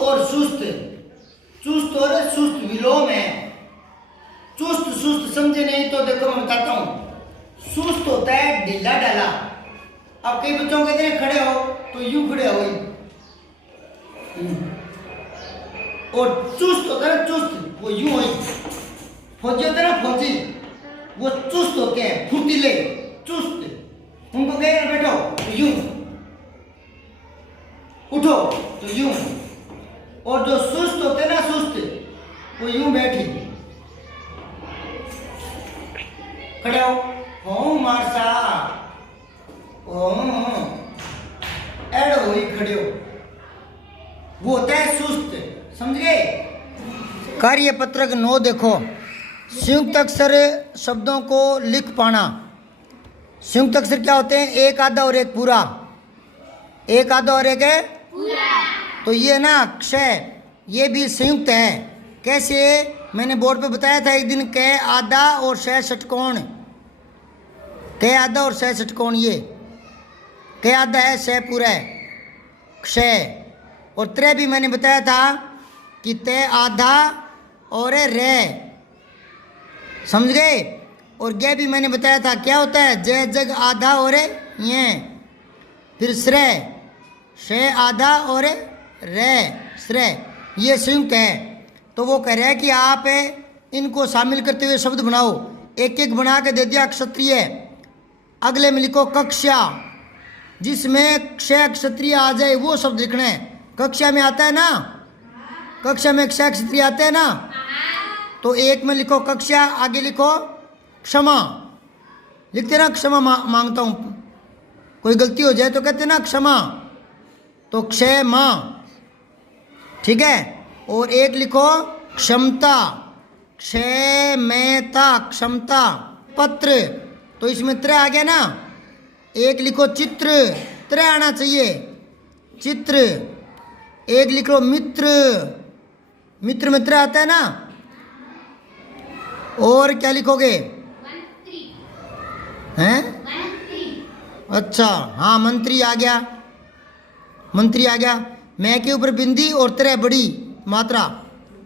और सुस्त, चुस्त और सुस्त विलोम है। चुस्त सुस्त समझे नहीं तो देखो मैं बताता हूँ। सुस्त होता है ढीला ढाला। अब कई बच्चों कहते हैं खड़े हो तो यूं खड़े हो, और चुस्त होता है ना चुस्त, वो यूं हो। फौजी होता है ना फौजी, वो चुस्त होते हैं, फुर्तीले चुस्त। उनको कहेंगे बैठो तो यूं, उठो तो यूं। और जो सुस्त होते हैं ना सुस्त, वो यूं बैठी, खड़े हो मारसा एड हो खड़े हो, वो होता है सुस्त। समझ गए। कार्य पत्रक 9 देखो, संयुक्त अक्षर शब्दों को लिख पाना। संयुक्त अक्षर क्या होते हैं? एक आधा और एक पूरा, एक आधा और एक है पूरा। तो ये ना क्षय, ये भी संयुक्त है। कैसे? मैंने बोर्ड पे बताया था एक दिन, क आधा और श षटकोण, क आधा और श षटकोण। ये क आधा है, श पूरा है, क्षय। और त्रय भी मैंने बताया था कि त आधा और रे, समझ गए। और गे भी मैंने बताया था क्या होता है? जय जग आधा और ये। फिर श्रेय, शे आधा और रे, श्रेय, ये संयुक्त है। तो वो कह रहे हैं कि आप इनको शामिल करते हुए शब्द बनाओ। एक एक बना के दे दिया क्षत्रिय। अगले में लिखो कक्षा, जिसमें क्षय क्षत्रिय आ जाए वो शब्द लिखना है। कक्षा में आता है ना, कक्षा में क्षय क्षत्रिय आते हैं ना, तो एक में लिखो कक्षा, आगे लिखो क्षमा। लिखते ना क्षमा मांगता हूँ, कोई गलती हो जाए तो कहते ना क्षमा, तो क्षय माँ, ठीक है। और एक लिखो क्षमता, क्षमता, क्षमता। पत्र, तो इसमें त्र आ गया ना। एक लिखो चित्र, त्र आना चाहिए, चित्र। एक लिख लो मित्र, मित्र मित्र आता है ना। और क्या लिखोगे? हैं? अच्छा, हाँ मंत्री आ गया, मंत्री आ गया। मैं के ऊपर बिंदी और त्रय बड़ी मात्रा,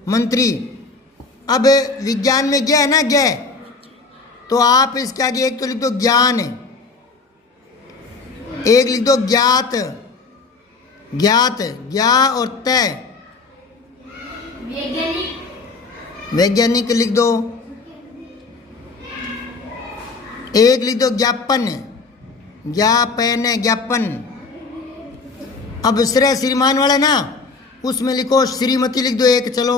मंत्री। अब विज्ञान में ज्ञ है ना, ज्ञ, तो आप इसके आगे एक तो लिख दो ज्ञान, एक लिख दो ज्ञात, ज्ञात, ज्ञा और तय। वैज्ञानिक लिख दो। एक लिख दो ज्ञापन, ज्ञापन, ज्ञापन। अब श्रेय श्रीमान वाला ना, उसमें लिखो श्रीमती लिख दो एक, चलो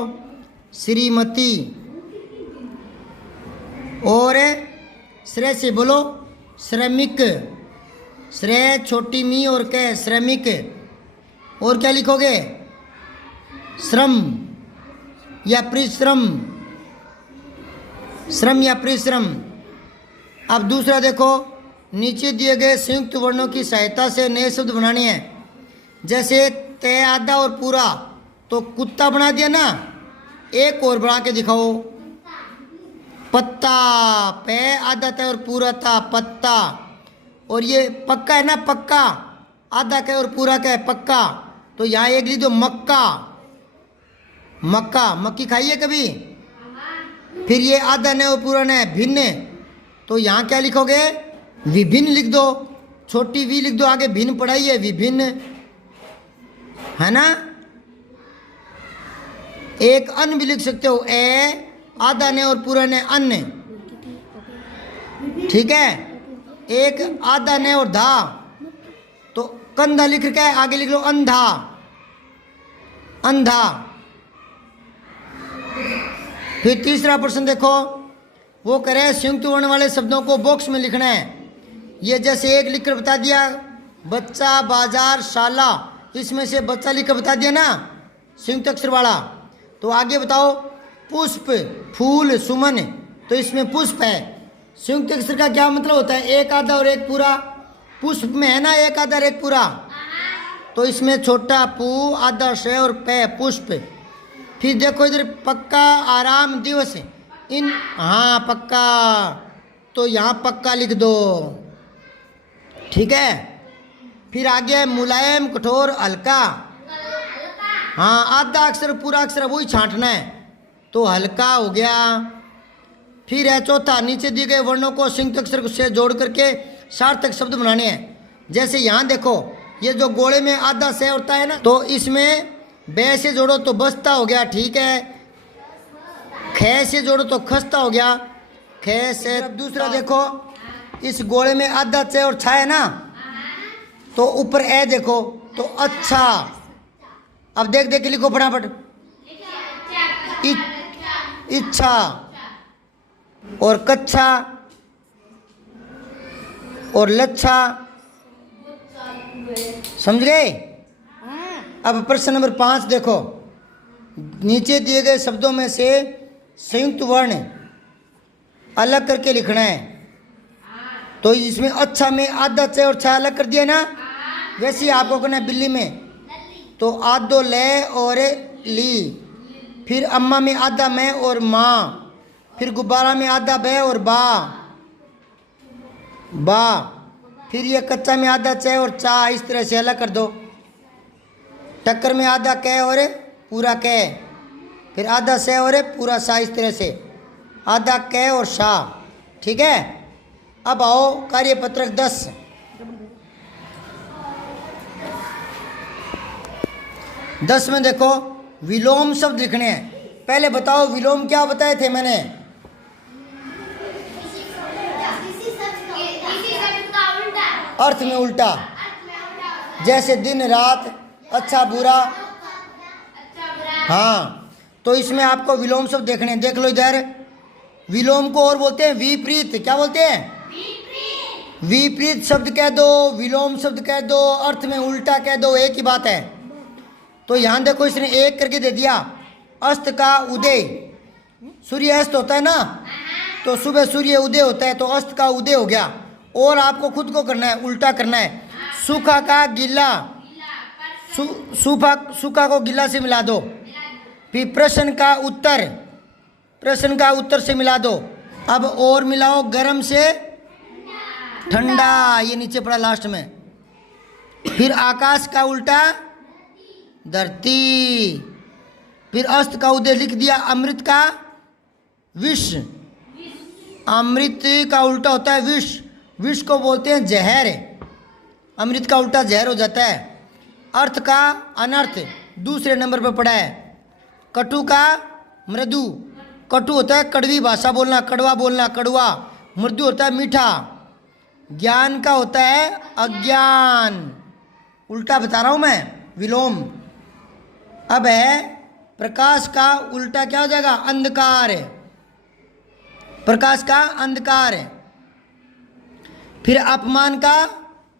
श्रीमती। और श्रेय से बोलो श्रमिक, श्रेय छोटी मी और कै, श्रमिक। और क्या लिखोगे? श्रम या परिश्रम, श्रम या परिश्रम। अब दूसरा देखो, नीचे दिए गए संयुक्त वर्णों की सहायता से नए शब्द बनाने हैं। जैसे ते आधा और पूरा, तो कुत्ता बना दिया ना। एक और बना के दिखाओ, पत्ता, पे आधा था और पूरा था, पत्ता। और ये पक्का है ना, पक्का, आधा का और पूरा का है, पक्का। तो यहाँ एक लिख दो मक्का, मक्का, मक्की खाइए कभी? फिर ये आधा ने और पूरा ने भिन्न, तो यहाँ क्या लिखोगे? विभिन्न लिख दो, छोटी वी लिख दो, आगे भिन्न पढ़ाइए, विभिन्न, है ना। एक अन्न भी लिख सकते हो, ए आधा ने और पूरा ने अन्न, ठीक है। एक आधा ने और धा, तो कंधा लिख के आगे लिख लो अंधा, अंधा। फिर तीसरा प्रश्न देखो, वो कह रहे हैं संयुक्त वर्ण वाले शब्दों को बॉक्स में लिखना है। ये जैसे एक लिखकर बता दिया, बच्चा, बाजार, शाला, इसमें से बच्चा लिखकर बता दिया ना संयुक्त अक्षर वाला। तो आगे बताओ, पुष्प, फूल, सुमन, तो इसमें पुष्प है। संयुक्त अक्षर का क्या मतलब होता है? एक आधा और एक पूरा। पुष्प में है ना एक आधा और एक पूरा, तो इसमें छोटा पू, आधा श और पे, पुष्प। फिर देखो इधर पक्का, आराम, दिवस, इन, हाँ पक्का, तो यहाँ पक्का लिख दो, ठीक है। फिर आगे मुलायम, कठोर, हल्का, हाँ, आधा अक्षर पूरा अक्षर वही छांटना है, तो हल्का हो गया। फिर है चौथा, नीचे दिए गए वर्णों को संयुक्त अक्षर से जोड़ करके सार्थक शब्द बनाने हैं। जैसे यहाँ देखो, ये जो गोले में आधा से होता है ना, तो इसमें बे से जोड़ो तो बस्ता हो गया, ठीक है। खे से जोड़ो तो खस्ता हो गया, खे से। दूसरा देखो, इस गोले में आधा चे और छा है ना, तो ऊपर ए देखो तो अच्छा। अब देख देख के लिखो फटाफट, इच्छा और कच्छा और लच्छा, समझ गए। अब प्रश्न नंबर 5 देखो, नीचे दिए गए शब्दों में से संयुक्त वर्ण अलग करके लिखना है। तो इसमें अच्छा में आधा च और छा अलग कर दिया ना, वैसे ही आपको करना है बिल्ली में। तो आधो ले और ली, फिर अम्मा में आधा मैं और माँ, फिर गुब्बारा में आधा बे और बा, फिर ये कच्चा में आधा च और चा, इस तरह से अलग कर दो। टक्कर में आधा कै और पूरा कै, फिर आधा से और पूरा सा, इस तरह से आधा कै और शा, ठीक है। अब आओ कार्यपत्रक 10 में देखो, विलोम शब्द लिखने हैं। पहले बताओ विलोम क्या बताए थे मैंने? अर्थ में उल्टा, जैसे दिन रात, अच्छा बुरा। हाँ, तो इसमें आपको विलोम शब्द देखने हैं। देख लो इधर, विलोम को और बोलते हैं विपरीत। क्या बोलते हैं? विपरीत शब्द कह दो, विलोम शब्द कह दो, अर्थ में उल्टा कह दो, एक ही बात है। तो यहाँ देखो, इसने एक करके दे दिया। अस्त का उदय, सूर्य अस्त होता है ना, तो सुबह सूर्य उदय होता है, तो अस्त का उदय हो गया। और आपको खुद को करना है, उल्टा करना है। सूखा का गीला, सूखा को गीला से मिला दो। फिर प्रश्न का उत्तर से मिला दो। अब और मिलाओ, गर्म से ठंडा, ये नीचे पड़ा लास्ट में। फिर आकाश का उल्टा धरती। फिर अस्त का उदय लिख दिया, अमृत का विष। अमृत का उल्टा होता है विष, विष को बोलते हैं जहर। अमृत का उल्टा जहर हो जाता है। अर्थ का अनर्थ दूसरे नंबर पर पड़ा है। कटु का मृदु, कटु होता है कड़वी भाषा बोलना, कड़वा बोलना, कड़वा। मृदु होता है मीठा। ज्ञान का होता है अज्ञान, उल्टा बता रहा हूँ मैं, विलोम। अब है प्रकाश का उल्टा क्या हो जाएगा? अंधकार। प्रकाश का अंधकार। फिर अपमान का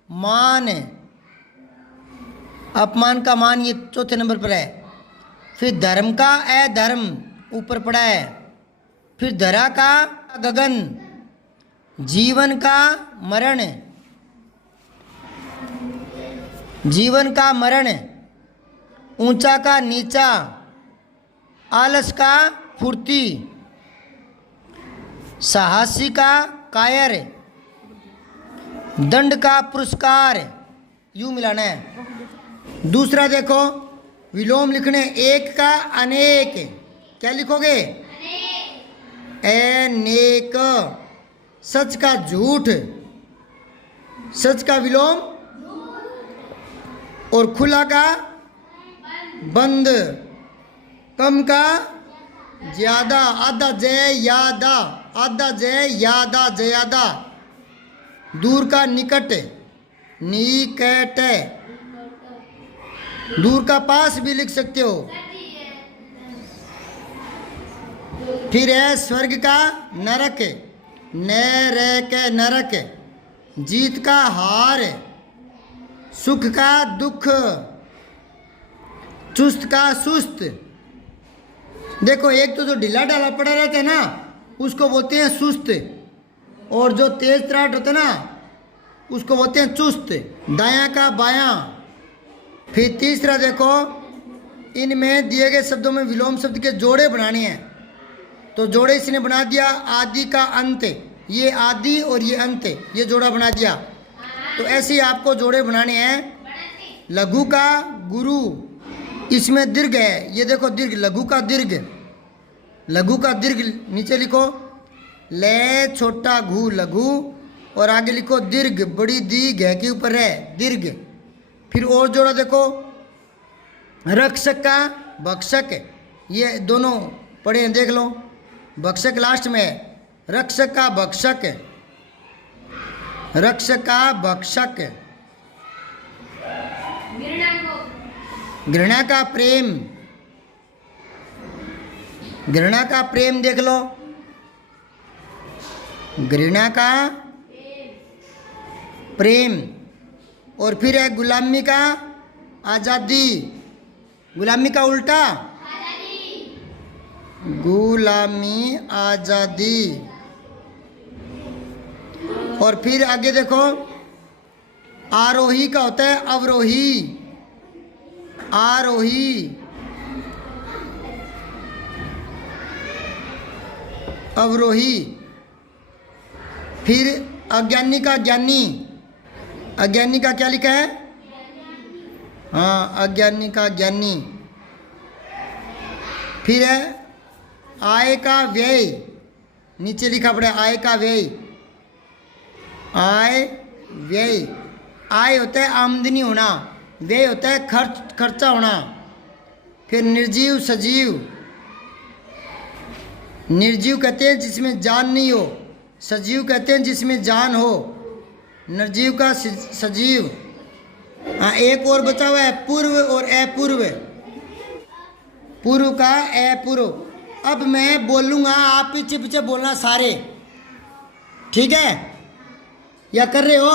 मान, अपमान का मान, ये चौथे नंबर पर है। फिर धर्म का अधर्म ऊपर पड़ा है। फिर धरा का गगन, जीवन का मरण, जीवन का मरण। ऊंचा का नीचा, आलस का फुर्ती, साहसी का कायर, दंड का पुरस्कार। यूं मिलाना है। दूसरा देखो, विलोम लिखने, एक का अनेक। क्या लिखोगे? अनेक। सच का झूठ, सच का विलोम। और खुला का बंद, कम का ज्यादा। आधा जय यादा, आधा जय यादा, जयादा। दूर का निकट, निकट। दूर का पास भी लिख सकते हो। फिर है स्वर्ग का नरक, नरक, नरक। जीत का हार, सुख का दुख, चुस्त का सुस्त। देखो, एक तो जो ढीला ढाला पड़ा रहता है ना, उसको बोलते हैं सुस्त। और जो तेज तराट होता है ना, उसको बोलते हैं चुस्त। दायां का बायां। फिर तीसरा देखो, इनमें दिए गए शब्दों में विलोम शब्द के जोड़े बनाने हैं। तो जोड़े इसने बना दिया, आदि का अंत। ये आदि और ये अंत, ये जोड़ा बना दिया। तो ऐसे ही आपको जोड़े बनाने हैं। लघु का गुरु, इसमें दीर्घ है, ये देखो दीर्घ, लघु का दीर्घ, लघु का दीर्घ नीचे लिखो, ले छोटा घू लघु, और आगे लिखो दीर्घ, बड़ी दी घ के ऊपर है दीर्घ। फिर और जोड़ा देखो, रक्षक का भक्षक, ये दोनों पढ़े हैं देख लो, भक्षक लास्ट में है, रक्षक का भक्षक, रक्षक का भक्षक। घृणा का प्रेम, घृणा का प्रेम देख लो, घृणा का प्रेम। और फिर है गुलामी का आजादी, गुलामी का उल्टा गुलामी आजादी। और फिर आगे देखो, आरोही का होता है अवरोही, आरोही, अवरोही। फिर अज्ञानी का ज्ञानी, अज्ञानी का क्या लिखा है, हाँ अज्ञानी का ज्ञानी। फिर है आय का व्यय, नीचे लिखा पड़ा आय का व्यय, आय व्यय। आय होता है आमदनी होना, व्यय होता है खर्चा होना। फिर निर्जीव सजीव, निर्जीव कहते हैं जिसमें जान नहीं हो, सजीव कहते हैं जिसमें जान हो, निर्जीव का सजीव। हाँ एक और बचा हुआ है पूर्व और अपूर्व, पूर्व का अपूर्व। अब मैं बोलूँगा, आप पीछे पीछे बोलना सारे, ठीक है, या कर रहे हो?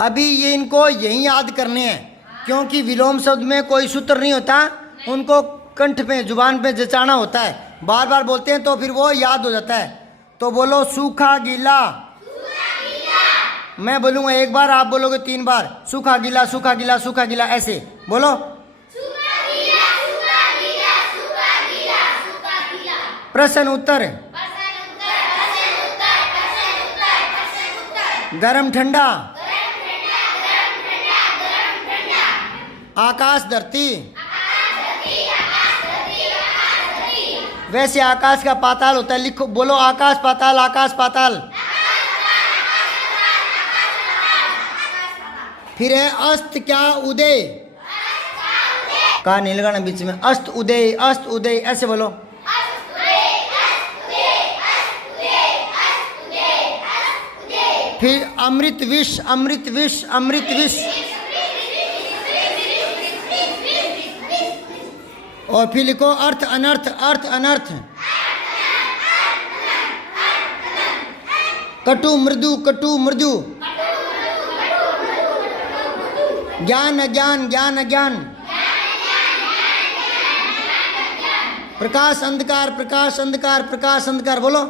अभी ये इनको यही याद करने हैं, क्योंकि विलोम शब्द में कोई सूत्र नहीं होता, उनको कंठ पे जुबान पे जचाना होता है, बार बार बोलते हैं तो फिर वो याद हो जाता है। तो बोलो सूखा गीला, मैं बोलूँगा एक बार, आप बोलोगे 3 बार, सूखा गीला सूखा गीला सूखा गीला, ऐसे बोलो। प्रश्न उत्तर, गरम ठंडा, आकाश धरती, वैसे आकाश का पाताल होता है, लिखो बोलो आकाश पाताल, आकाश पाताल। फिर है अस्त क्या उदय, का नहीं लगाना बीच में, अस्त उदय, अस्त उदय, ऐसे बोलो। फिर अमृत विष, अमृत विष, अमृत विष। और फिर लिखो अर्थ अनर्थ, अर्थ अनर्थ। कटु मृदु, कटु मृदु। ज्ञान अज्ञान, ज्ञान अज्ञान। प्रकाश अंधकार, प्रकाश अंधकार, प्रकाश अंधकार, बोलो।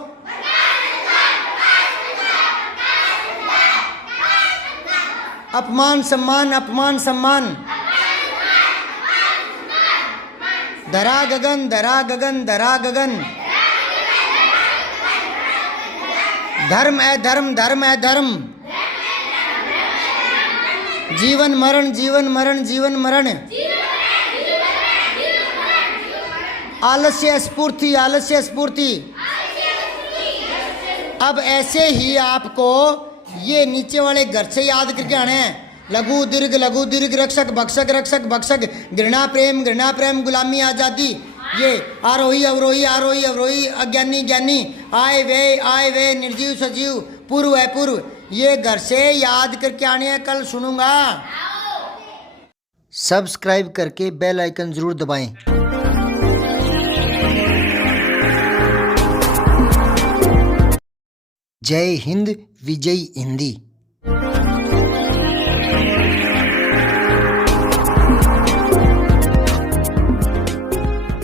अपमान सम्मान, अपमान सम्मान। धरा गगन, धरा गगन, धरा गगन। धर्म अधर्म, धर्म अधर्म। जीवन मरण, जीवन मरण, जीवन मरण। आलस्य स्फूर्ति, आलस्य स्फूर्ति। अब ऐसे ही आपको ये नीचे वाले घर से याद करके आने हैं। लघु दीर्घ, रक्षक भक्षक, रक्षक भक्षक, घृणा प्रेम, घृणा प्रेम, गुलामी आजादी। ये आरोही अवरोही, आरोही अवरोही, अज्ञानी ज्ञानी, आय व्यय, निर्जीव सजीव, पूर्व है पूर्व। ये घर से याद करके आने हैं, कल सुनूंगा। सब्सक्राइब करके बेल आइकन जरूर दबाएं। जय हिंद, विजय हिंदी।